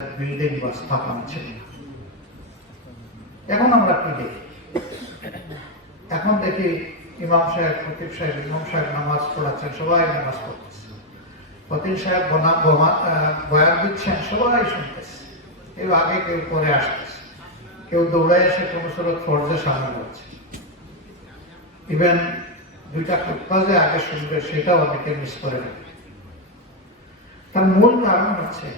Building বা স্থাপনা ছিল। এখন আমরা কি দেখি? এখন দেখি ইমাম সাহেব, খতিব সাহেব, ইমাম সাহেব নামাজ পড়াচ্ছেন, সবাই নামাজ পড়তেছে। খতিব সাহেব বয়ান দিচ্ছেন, সবাই শুনতেছে। কেউ আগে, কেউ পরে আসতেছে, কেউ দৌড়ে এসে কোনো সুরত ফরজে সামনে হচ্ছে। ইভেন দুইটা খুতবা যে আগে শুনবে সেটাও অনেকে মিস করে নেবে। তার মূল কারণ হচ্ছে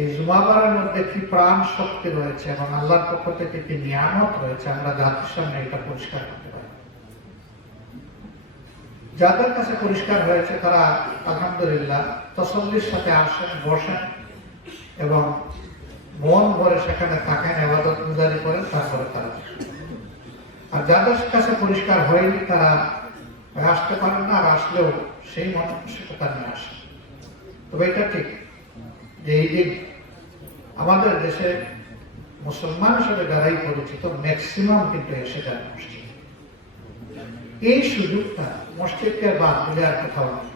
এই জুমাবারের মধ্যে কি প্রাণ শক্তি রয়েছে এবং আল্লাহর পক্ষ থেকে কি নিয়ামত রয়েছে, আমরা জাতির সামনে এটা পরিষ্কার করতে পারি। যাদের কাছে পরিষ্কার হয়েছে তারা আলহামদুলিল্লাহ তসল্লির সাথে আসেন, বসেন এবং মন ভরে সেখানে থাকেন, ইবাদত গুজারি করেন, তারপরে তারা। আর যাদের কাছে পরিষ্কার হয়নি তারা আসতে পারেন না, আর আসলেও সেই মানসিকতা নিয়ে আসে। তবে এটা ঠিক যে এই দিন আমাদের দেশে মুসলমান হিসেবে যারাই পরিচিত ম্যাক্সিমাম কিন্তু এসে যান মসজিদ। এই সুযোগটা মসজিদকে বাদ দিলে আর কোথাও নেই।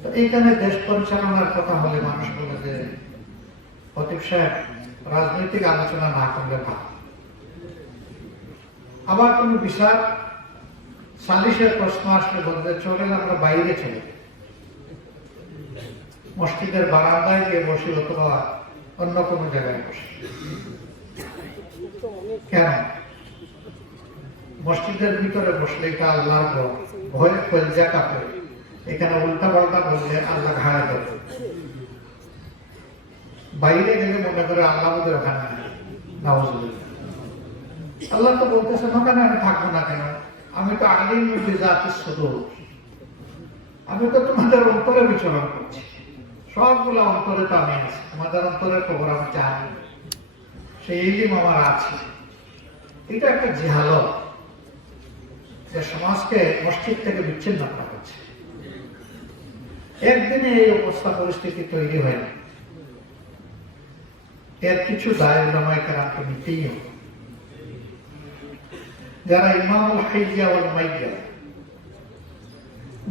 তো এইখানে দেশ পরিচালনার কথা হলে মানুষ বলে যে খতিব সাহেব রাজনৈতিক আলোচনা না করলে ভালো। আবার কোন বিচার সালিশের প্রশ্ন আসলে বলতে চলেন আমরা বাইরে চলে মসজিদের বারান্দায় গিয়ে বসি অথবা অন্য কোনো জায়গায় বসি। কেন? মসজিদের ভিতরে বসলে এটা আল্লাহর ভয়ে কলজা কাঁপে। এখানে উল্টা পাল্টা বললে আল্লাহ ঘাড়ে দেবে। বাইরে গেলে মনে করে আল্লাহ বোধহয় ওখানে নাউজুবিল্লাহ। আল্লাহ তো বলতেছেন ওখানে আমি থাকবো না কেন? আমি তো আলিম বিজাতিস সুদূর, আমি তো তোমাদের অন্তরে বিচরণ করছি। সবগুলো অন্তরে তো আমি আছি, আমাদের অন্তরের খবর আমি জানি, সেই ইলম আমার আছে। এটা একটা জিহালত যে সমাজকে মসজিদ থেকে বিচ্ছিন্ন করা হচ্ছে। একদিনে এই অবস্থা পরিস্থিতি তৈরি হয় না, এর কিছু দায় উলামায়ে কেরামকে নিতেই হবে। যারা ইমামুল হাইয়া ওয়াল মাইয়া,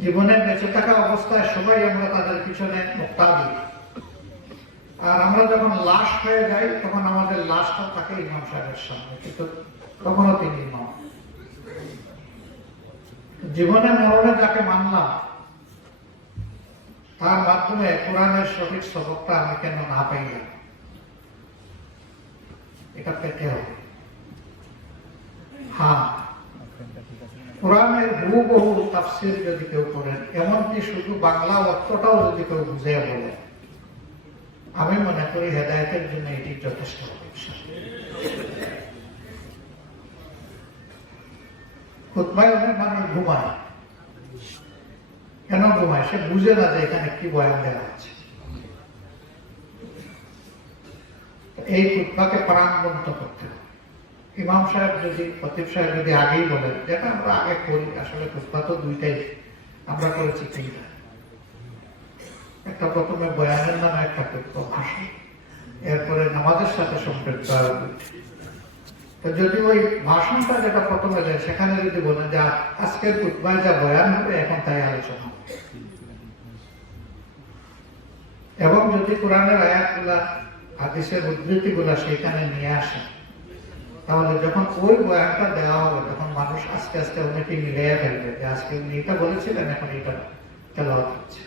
জীবনের বেঁচে থাকা অবস্থায় সবাই আমরা তাদের পিছনে মুক্তাদি, আর আমরা যখন লাশ হয়ে যাই তখন আমাদের লাশটা থাকে ইমাম সাহেবের সামনে, কিন্তু তখনও তিনি ইমাম। জীবনে মরণে যাকে মানলাম তার মাধ্যমে কোরআনের সঠিক সবকটা আমি কেন না পাইলাম? এটা পেতে হবে। হ্যাঁ, কোরআনের বহু তাফসীর যদি কেউ করেন, এমনকি শুধু বাংলা অর্থটাও যদি কেউ বুঝে বলে, আমি মনে করি হেদায়েতের জন্য এটি যথেষ্ট হবে। খুতবায় অনেক মানুষ ঘুমায়। কেন ঘুমায়? সে বুঝে না যে এখানে কি বয়ান দেওয়া আছে। এই খুতবাকে প্রাণবন্ত করতে হবে। ইমাম সাহেব যদি, খতিব সাহেব যদি আগেই বলেন, যেটা আমরা আগে করি, আসলে খুতবা তো দুইটাই আমরা করেছি, তিনটা। একটা প্রথমে বয়ানের নামে একটা খুতবা ভাষণ, এরপরে নামাজের সাথে সম্পৃক্ত। তো যদি ওই ভাষণটা যেটা প্রথমে দেয় সেখানে যদি বলেন যে আজকের খুতবায় যা বয়ান হবে এখন তাই আলোচনা হবে, এবং যদি কোরআনের আয়াতগুলা, হাদিসের উদ্ধৃতিগুলা সেখানে নিয়ে আসেন, তাহলে যখন ওই বয়ানটা দেওয়া হবে তখন মানুষ আস্তে আস্তে অনেকে মিলিয়ে ফেলবে যে আজকে উনি এটা বলেছিলেন, এখন এটা তেলাওয়াত হচ্ছে।